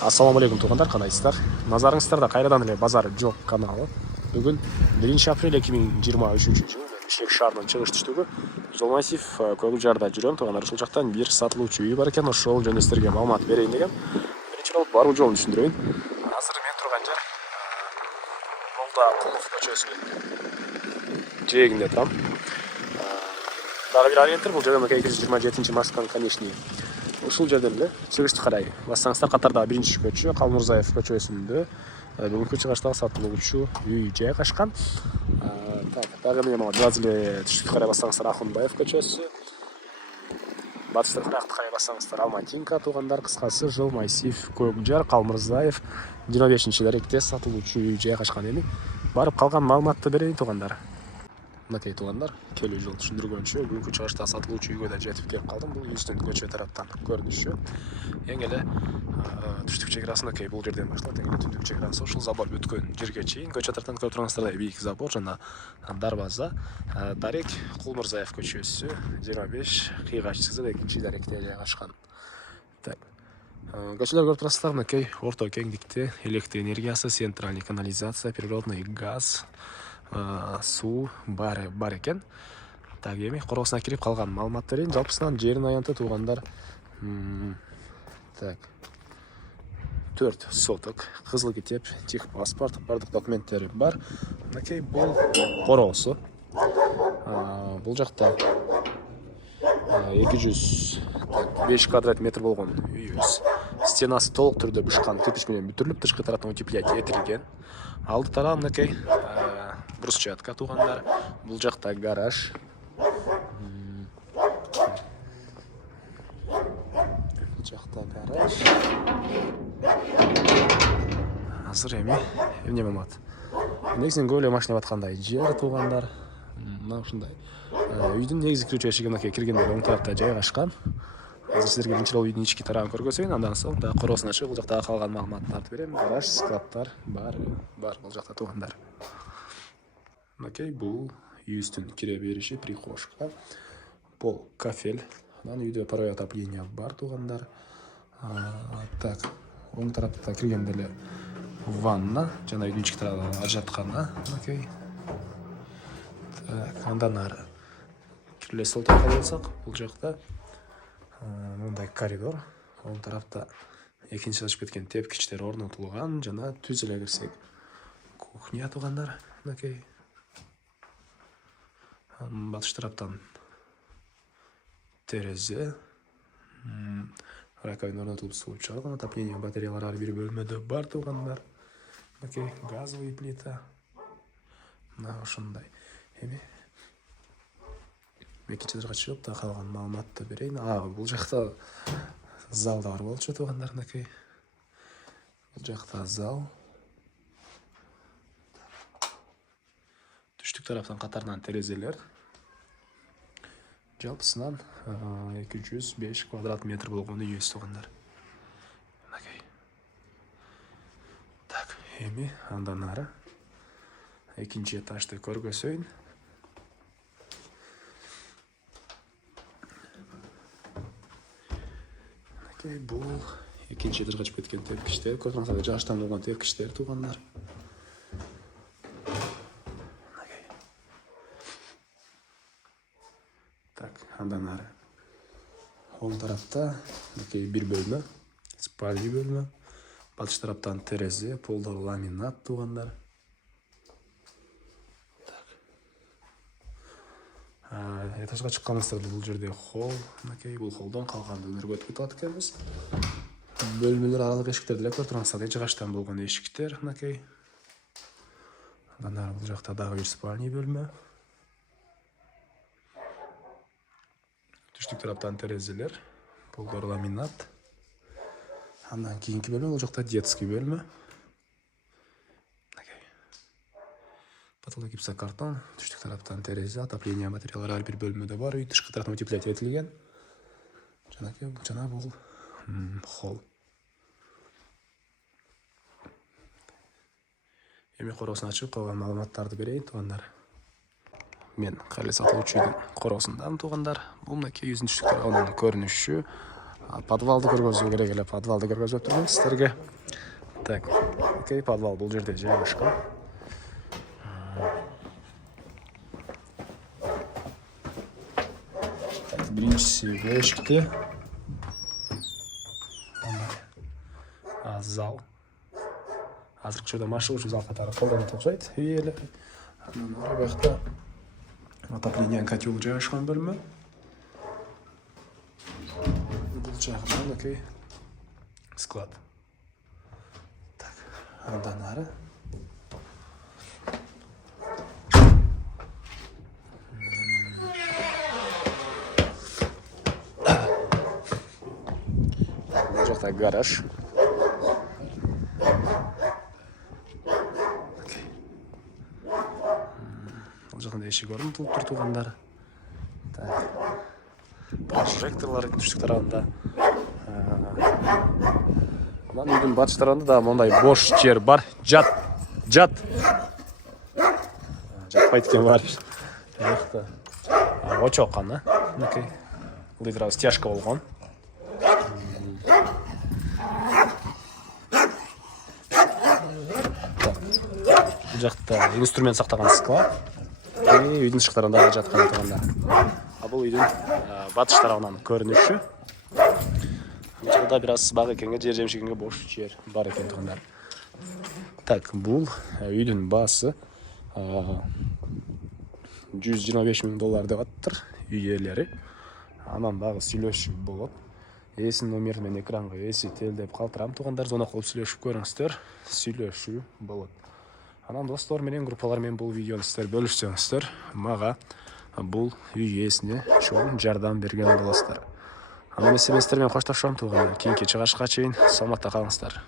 Ассаламу алейкум туугандар, кандайсыздар? Назарыңыздарда кайрадан эле базар жок каналы. Бүгүн 1 апрель 2023 жыл Бишкек шаарынын чыгыш түштүгү Жол массив Көгүлжарда жүрөм туугандар. Ушул жактан бир сатылуучу үй бар экен, ошол жөнүндө сиздерге маалымат берейин дегем. Биринчи болуп баруу жолун түшүндүрөйүн. Азыр мен турган жер Молда Кулов көчөсүнүн жээгинде турам. Дагы бир ориентир бул жерден 227-марскан конечный. Ушул жерден эле чыгышты карай бассаңыздар, катардагы биринчи көчө Калмурзаев көчөсүндө бүгүнкү чыгыштагы сатылуучу үй жайгашкан. Дагы эми могу жаз эле түштүккө карай бассаңыздар Ахунбаев көчөсү. Батышты каракты карай бассаңыздар Алматинка туугандар. Кыскасы Жол массив Көгүлжар Калмурзаев 25-даректе сатылуучу үй жайгашкан. Эми барып калган маалыматты берейин туугандар. Мынакей туугандар, келүү жол түшүндүргөнчө бүгүнкү чыгышта сатылуучу үйгө да жетип келип калдым. Бул үйдүн көчө тараптан көрүнүшү. Эң эле түштүк чек арасы мынакей бул жерден башталат. Эң эле түндүк чек арасы ушул забор бүткөн жерге чейин. Көчө тараптан көрүп тургансыздар, бийик забор жана дарбаза. Дарек Кулмурзаев көчөсү 25 кыйгач чыгып 2-даректе жайгашкан. Көчөлөр көрүп турасыздар, мынакей орто кеңдикте электр энергиясы, центральный канализация, природный газ, суу бар экен. Так, эми короосуна кирип калган маалымат берейин. Жалпысынан жерин аянты туугандар 4 соток, кызыл китеп, техпаспорт, бардык документтери бар. Мынакей бул короосу. Бул жакта 205 квадрат метр болгон үйүбүз. Стенасы толук түрдө бышкан кирпич менен бүтүрүлүп, тышкы тараптан утеплять этилген. Алды тарабы мынакей брусчатка туугандар. Бул жакта гараж. Жакта гараж. Азыр эми эмне болмот? Негизинен көп эле машина баткандай жер туугандар. Мына ушундай. Үйдүн негизги кирүүчү эшиги мынакей киргенде оң тарапта жайгашкан. Азыр сиздерге биринчи жолу үйдүн ички тарабын көргөзөйүн, андан соң дагы короосун ачып, бул жакта калган маалыматтарды берем. Гараж, складтар бар бул жакта туугандар. Мынакей бул үйүбүздүн кире бериши, прихожка, пол, кафель. Анан үйдө паровой отопление бар туугандар. Так, оң тарапта киргенде эле ванна жана үйдүн ички тарабы ажыраткана. Мынакей. Так, андан ары кире сол тарапка болсок, бул жакта мындай коридор. Оң тарапта экинчи ачып кеткен тепкичтер орнотулган жана түз эле кирсек кухня туугандар. Мынакей. Батыш тараптан терезе, раковина орнотулуп суу чыгат, отопление батареялар ар бир бөлмөдө бар туугандар. Мынакей газовый плита. Мына ошондой. Эми экинчи этажга чыгып да калган маалыматты берейин. Бул жакта зал да бар болчу туугандар. Мынакей. Бул жакта зал. Түштүк тараптан катарынан терезелер. Жалпысынан 205 квадрат метр болгон үйүбүз туугандар. Мынакей. Так, эми андан ары экинчи этажды көргөзөйүн. Мынакей бул экинчи этажга чыгып кеткен тепкичтер, көрүп турсаңыздар, жагыштан болгон тепкичтер туугандар. Так, андан ары оң тарапта мынакей бир бөлмө, спальный бөлмө. Батыш тараптан терезе, полдор ламинат туугандар. Этажга чыкканыңыздарда бул жерде холл, мынакей бул холлдон калган өнөргө өтүп атат экенбиз. Бөлмөлөр аралык эшиктерди эле көрүп турсаңыздар, жыгачтан болгон эшиктер, мынакей. Андан ары бул жакта дагы бир спальный бөлмө. Түштүк тараптан терезелер, полдор ламинат. Андан кийинки бөлмө бул жакта детский бөлмө. Потолок гипсокартон, түштүк тараптан терезе, отопление батареялары ар бир бөлмөдө бар. Үй тышкы тараптан утеплять этилген. Жана бул холл. Эми короосун ачып калган маалыматтарды берейин туугандар. Мен кайра сатылуучу үйдүн короосундамын туугандар. Бул мынакей үйүздүн түштүк тарабынан көрүнүшү. Подвалды көргөзүү керек эле. Подвалды көргөзүп турмун сиздерге. Так. Окей, подвал бул жерде жайгашкан. Биринчиси бөлүшүктө. Зал. Азыркы учурда машыгуучу зал катары колдонуп окшойт. Үй эле. Анан ары бакта отопление котел жайгашкан бөлмө. Бул жагынан окей. Склад. Так, андан ары. Бул жакта гараж. Бул жакында эшик орнотулуп тур туугандар. Так. Прожекторлор түштүк тарабында. Мына үйдүн батыш тарабында да мондай бош жер бар. Жат. Жатпайт экен бар. Жакта. Очок ана. Окей. Бул экран стяжка болгон. Бул жакта инструмент сактаган склад. Үйдүн ышыктарында жаткан турганда. Бул үйдүн батыш тарабынан көрүнүшү. Жакта бир аз бак экенге, жер жемшигинге бош жер бар экен тургандар. Так, бул үйдүн баасы $125,000 деп аттыр үй ээлери. Анан дагы сүйлөшүү болот. Эсин номер менен экранга эси телдеп калтырам тургандар, звонок кылып сүйлөшүп көрүңүздөр. Сүйлөшүү болот. Анан достор менен, группалар менен бул видеону сиздер бөлүшсөңүздөр, мага бул үй ээсине чоң жардам берген болосуздар. Анан эмесе мен сиздер менен коштошом туугандар. Кийинки чыгышка чейин саламатта калыңыздар.